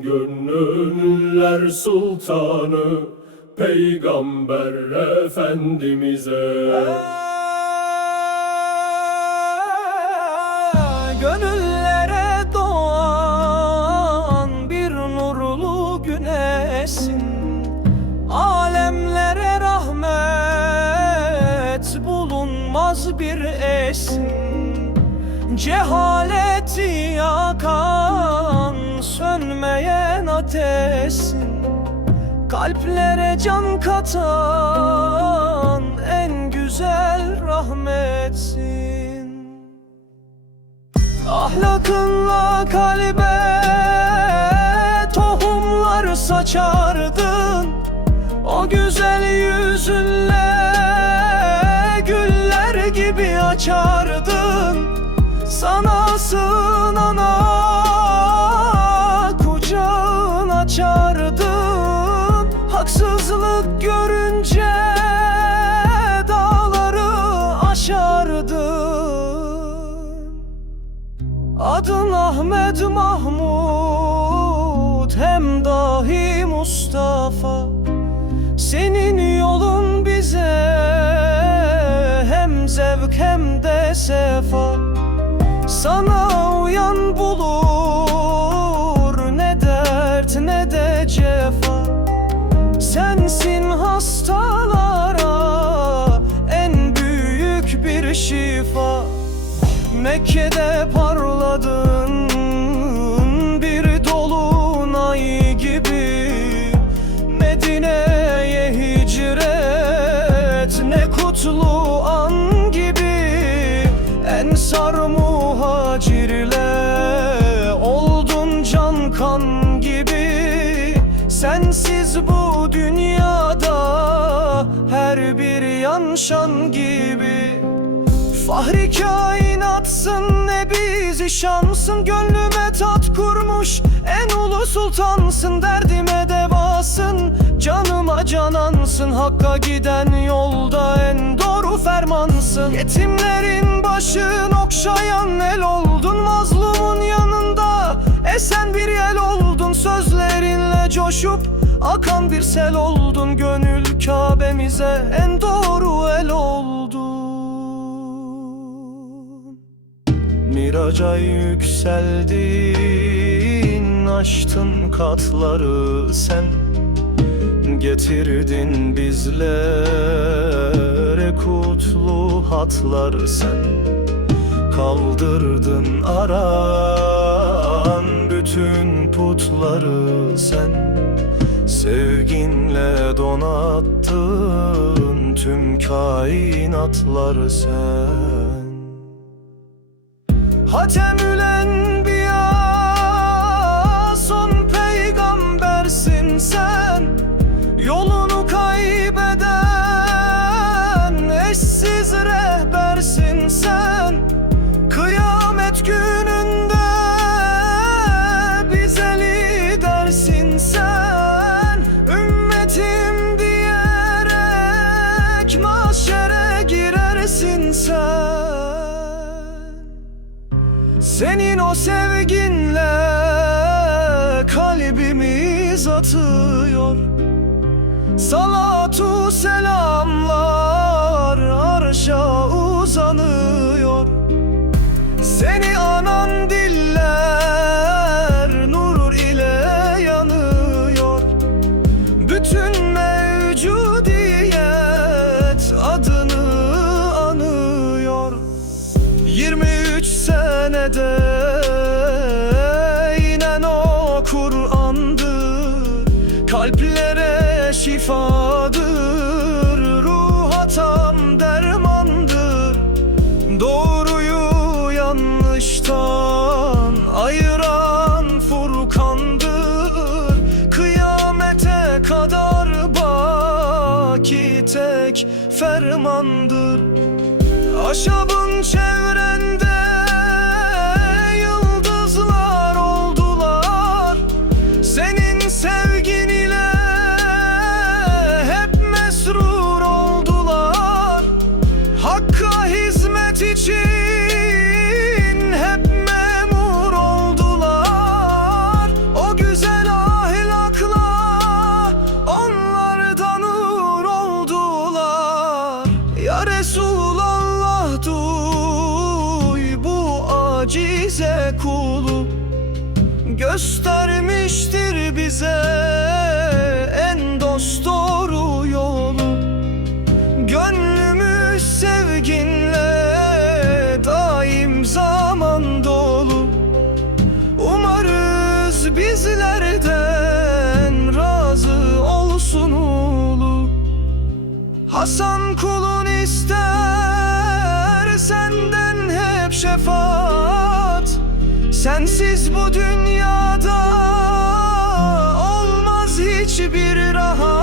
Gönüller sultanı Peygamber Efendimiz'e. Gönüllere doğan bir nurlu güneşsin Alemlere rahmet bulunmaz bir eşsin Cehaleti yakan sönmeyen ateşsin. Kalplere can katan en güzel rahmetsin. Ahlakınla kalbe tohumlar saçardın. O güzel yüzünle güller gibi açardın. Sana sığınana Ahmet Mahmud hem dahi Mustafa. Senin yolun bize hem zevk hem de sefa. Sana uyan bulur ne dert ne de cefa. Sensin hastalara en büyük bir şifa. Mekke'de parladın kutlu an gibi Ensar muhacirle oldun can kan gibi. Sensiz bu dünyada her bir yanşan gibi Fahri kainatsın ne bizi şansın Gönlüme tat kurmuş en ulu sultansın. Derdime devasın canıma canansın. Hakka giden yolda en doğru fermansın. Yetimlerin başın okşayan el oldun. Mazlumun yanında esen bir yel oldun. Sözlerinle coşup akan bir sel oldun. Gönül Kabe'mize en doğru el oldun Miraca yükseldin Aştın katları sen. Getirdin bizlere kutlu hatlar sen. Kaldırdın aran bütün putları sen. Sevginle donattın tüm kainatları sen Hatemül Enbiya senin o sevginle kalbimiz atıyor. Salatu selamlar arşa uzanıyor. Seni 23 senede inen o Kur'an'dır. Kalplere şifadır Ruha tam dermandır. Doğruyu yanlıştan ayıran Furkan'dır. Kıyamete kadar baki tek fermandır Aşabın çevrende kulu Göstermiştir bize Sensiz bu dünyada olmaz hiçbir rahat